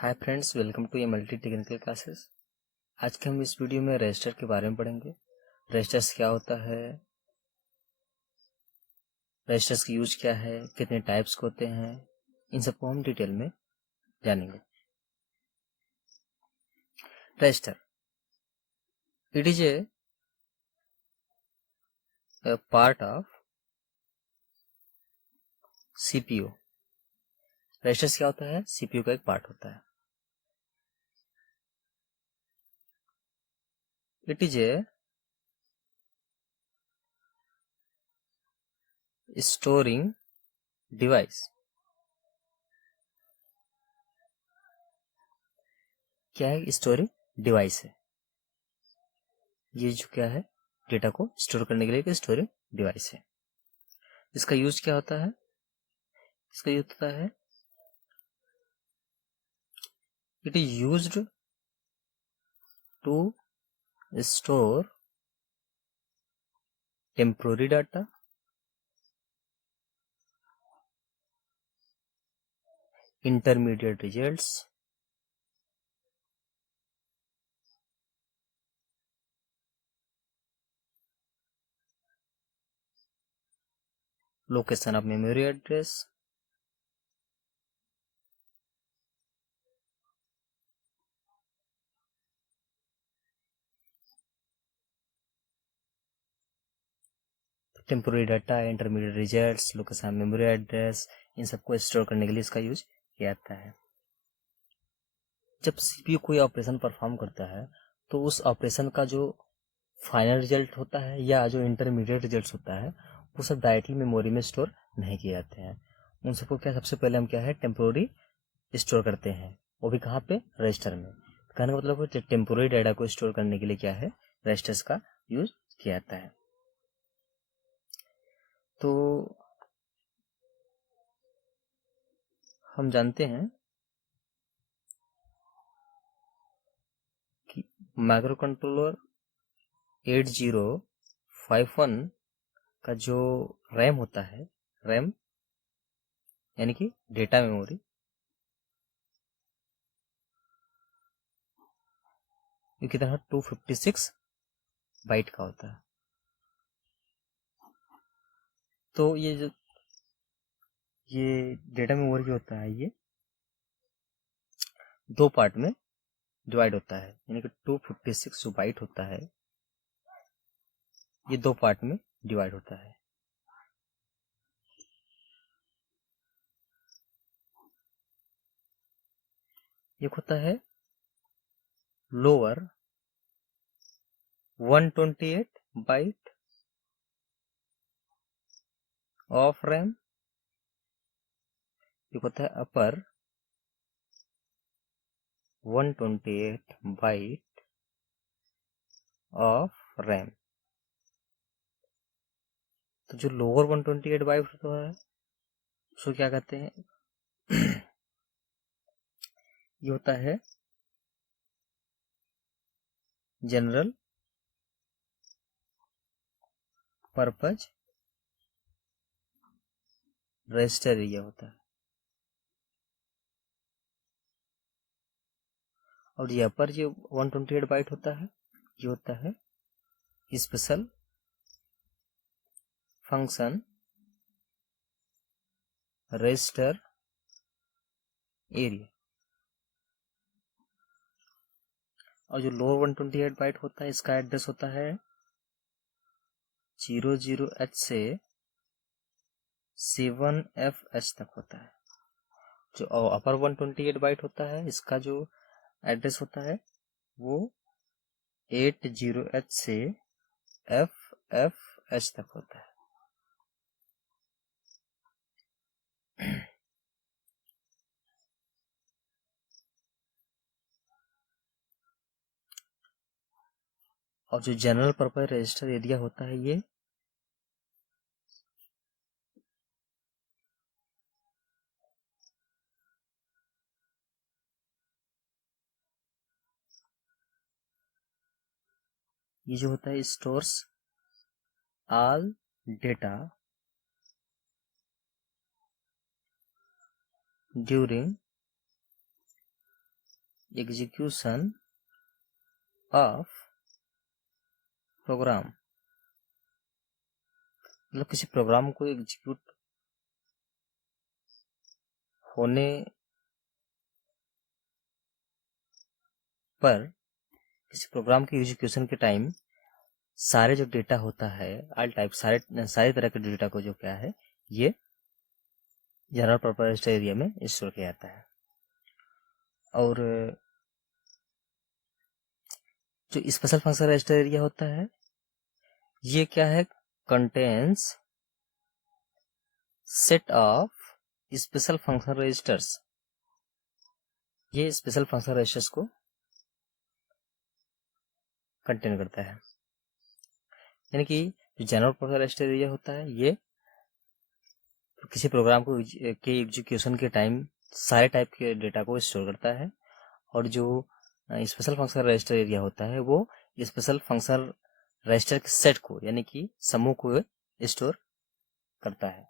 Hi friends, welcome to ये multi technical classes. आज के हम इस वीडियो में रजिस्टर के बारे में पढ़ेंगे। रजिस्टर्स क्या होता है, रजिस्टर्स की यूज क्या है, कितने टाइप्स के होते हैं, इन सबको हम डिटेल में जानेंगे। Register it is a part of CPU. Registers क्या होता है, सीपीयू का एक पार्ट होता है। It is a storing device. क्या है? स्टोरिंग डिवाइस है ये, जो क्या है, डेटा को स्टोर करने के लिए एक स्टोरेज डिवाइस है। इसका यूज क्या होता है? इसका यूज होता है, it is used to store temporary data, intermediate results, location of memory address, temporary data, intermediate results, location, memory address, इन सबको स्टोर करने के लिए इसका यूज किया जाता है। जब सीपीयू कोई ऑपरेशन परफॉर्म करता है तो उस ऑपरेशन का जो फाइनल रिजल्ट होता है या जो इंटरमीडिएट रिजल्ट होता है वो सब डायरेक्टली मेमोरी में स्टोर नहीं किए जाते हैं। उन सबको क्या, सबसे पहले हम क्या है, टेम्पोररी स्टोर करते हैं, वो भी कहाँ पे, रजिस्टर में। कहने का मतलब टेम्पोररी डाटा को स्टोर करने के लिए क्या है, रजिस्टर्स का यूज किया जाता है। तो हम जानते हैं कि माइक्रो कंट्रोलर 8051 का जो रैम होता है, रैम यानी कि डेटा मेमोरी, ये कितना 256 बाइट का होता है। तो ये डेटा मेमोरी जो होता है ये दो पार्ट में डिवाइड होता है, यानी कि 256 जो बाइट होता है ये दो पार्ट में डिवाइड होता है। एक होता है लोअर 128 बाइट ऑफ रैम, एक होता है अपर 128 बाइट ऑफ रैम। तो जो लोअर 128 बाइट होता है उसको क्या कहते हैं ये होता है जनरल पर्पज रजिस्टर एरिया होता है। और ये अपर जो 128 बाइट होता है ये होता है स्पेशल फंक्शन रजिस्टर एरिया। और जो लोअर 128 बाइट होता है इसका एड्रेस होता है 00H से 7FH तक होता है। जो अपर 128 बाइट होता है इसका जो एड्रेस होता है वो 80H से FFH तक होता है। और जो जनरल पर्पज रजिस्टर एरिया होता है ये जो होता है stores all data during execution of program, मतलब किसी प्रोग्राम को एग्जीक्यूट होने पर, किसी प्रोग्राम के एग्जीक्यूशन के टाइम सारे जो डेटा होता है, ऑल टाइप, सारे तरह के डेटा को जो क्या है, ये जनरल पर्पस रजिस्टर एरिया में स्टोर किया जाता है। और जो स्पेशल फंक्शन रजिस्टर एरिया होता है, ये क्या है, contains set of special function registers, ये स्पेशल फंक्शन रजिस्टर्स को कंटेन करता है। यानी कि जो जनरल पर्पस रजिस्टर एरिया होता है, ये किसी प्रोग्राम को के एग्जीक्यूशन के टाइम सारे टाइप के डेटा को स्टोर करता है। और जो स्पेशल फंक्शन रजिस्टर एरिया होता है, वो स्पेशल फंक्शन रजिस्टर के सेट को, यानी कि समूह को स्टोर करता है।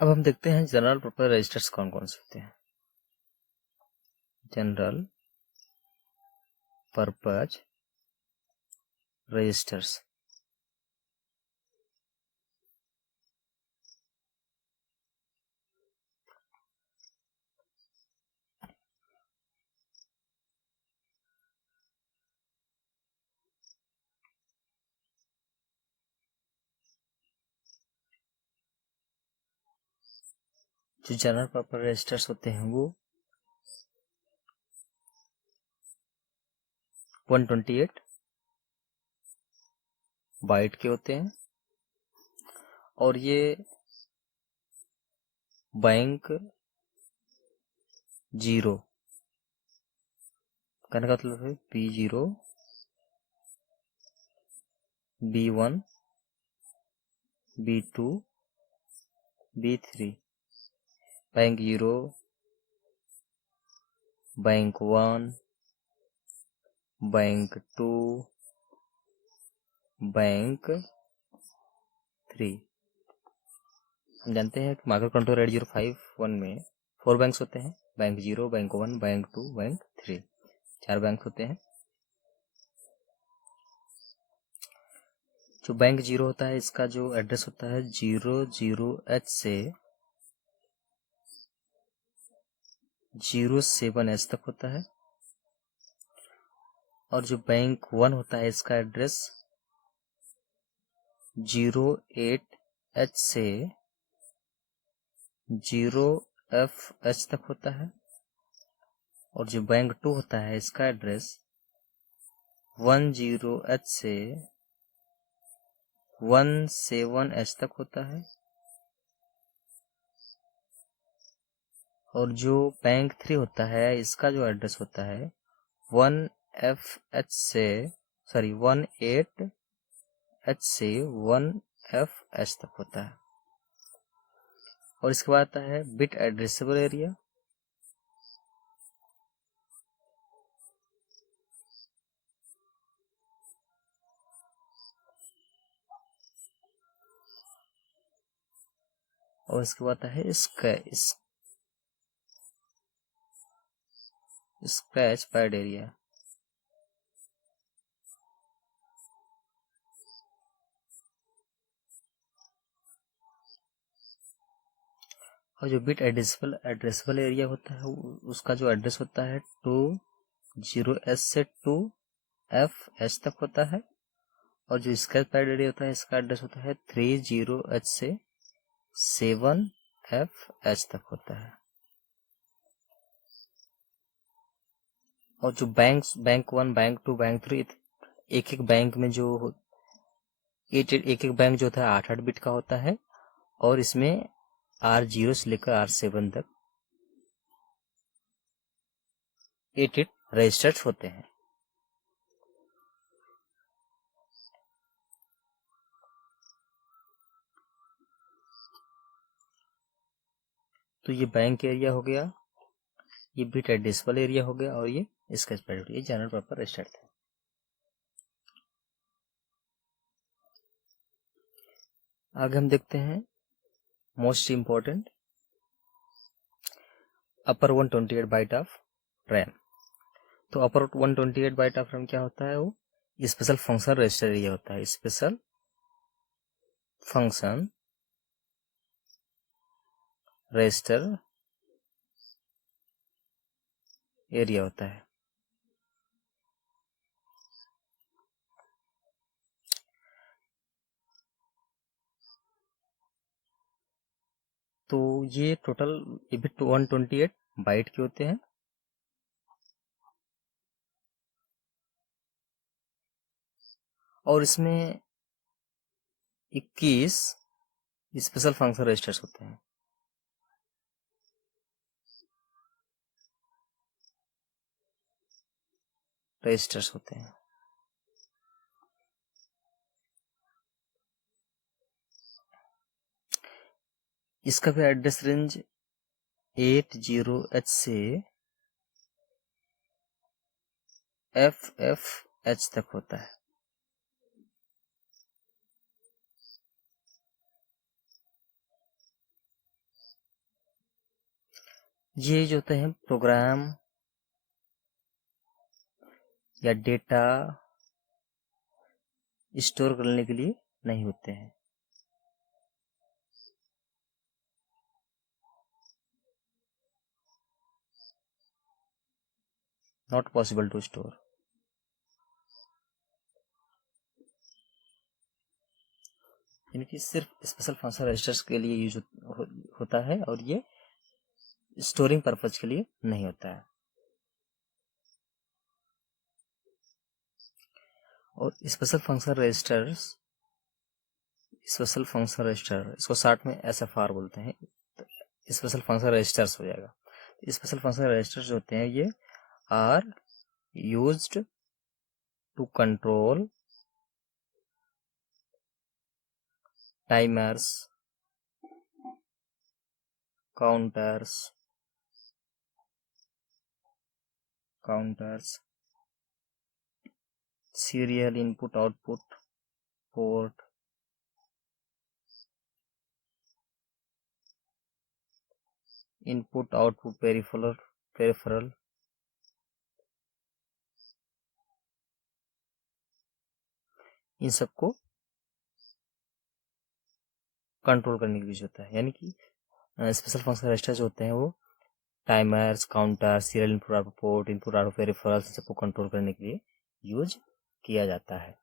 अब हम देखते हैं जनरल पर्पस रजिस्टर्स कौन कौन से होते हैं। जनरल पर्पस रजिस्टर्स, जो जनरल पर्पस रजिस्टर्स होते हैं वो 128 बाइट के होते हैं। और ये बैंक 0 कहने का मतलब है B0, B1, B2, B3, bank 0, bank 1, bank 2, bank 3। हम जानते हैं कि माइक्रो कंट्रोलर 8051 में 4 बैंक्स होते हैं, bank 0, bank 1, bank 2, bank 3, 4 bank होते हैं। जो बैंक 0 होता है, इसका जो एड्रेस होता है 00H से 07H तक होता है। और जो बैंक 1 होता है, इसका एड्रेस 08H से 0FH तक होता है। और जो बैंक 2 होता है, इसका एड्रेस 10H से 17H तक होता है। और जो बैंक 3 होता है, इसका जो एड्रेस होता है 18H से 1FH तक होता है। और इसके बाद आता है बिट एड्रेसेबल एरिया। और इसके बाद आता है स्क्रैच पैड एरिया। और जो बिट एड्रेसेबल एरिया होता है, उसका जो एड्रेस होता है 20S से 2FH तक होता है। और जो स्क्रैच पैड एरिया होता है, इसका एड्रेस होता है 30H से 7FH तक होता है। और जो बैंक 1, बैंक 2, बैंक 3, एक एक बैंक में जो एक बैंक जो होता है 8 बिट का होता है। और इसमें R0 से लेकर R7 तक 8 रजिस्टर्स होते हैं। तो ये बैंक एरिया हो गया, ये बिट एड्रेसेबल एरिया हो गया, और ये स्क्रैच पैड, ये जनरल पर्पस रजिस्टर थे। आगे हम देखते हैं most important upper 128 byte of RAM. तो अपर 128 बाइट ऑफ रैम क्या होता है, वो स्पेशल फंक्शन रजिस्टर एरिया होता है। स्पेशल फंक्शन रजिस्टर एरिया होता है। तो ये टोटल बिट 128 बाइट के होते हैं। और इसमें 21 स्पेशल फंक्शन रजिस्टर्स होते हैं। रजिस्टर्स होते हैं। इसका भी एड्रेस रेंज 80H से FFH तक होता है। ये जो होते हैं प्रोग्राम या डेटा स्टोर करने के लिए नहीं होते हैं। Not possible to store. यानी कि सिर्फ स्पेशल फंक्शन रजिस्टर्स के लिए यूज होता है और ये स्टोरिंग पर्पज के लिए नहीं होता है। और स्पेशल फंक्शन रजिस्टर इसको शॉर्ट में SFR बोलते हैं। तो स्पेशल फंक्शन रजिस्टर्स हो जाएगा। स्पेशल फंक्शन रजिस्टर्स जो होते हैं ये are used to control timers, counters, serial input output port, input output peripheral, इन सबको कंट्रोल करने के लिए होता है। यानी कि स्पेशल फंक्शन रजिस्टर जो होते हैं वो timers, counter, serial input output port, input output peripherals सबको कंट्रोल करने के लिए यूज किया जाता है।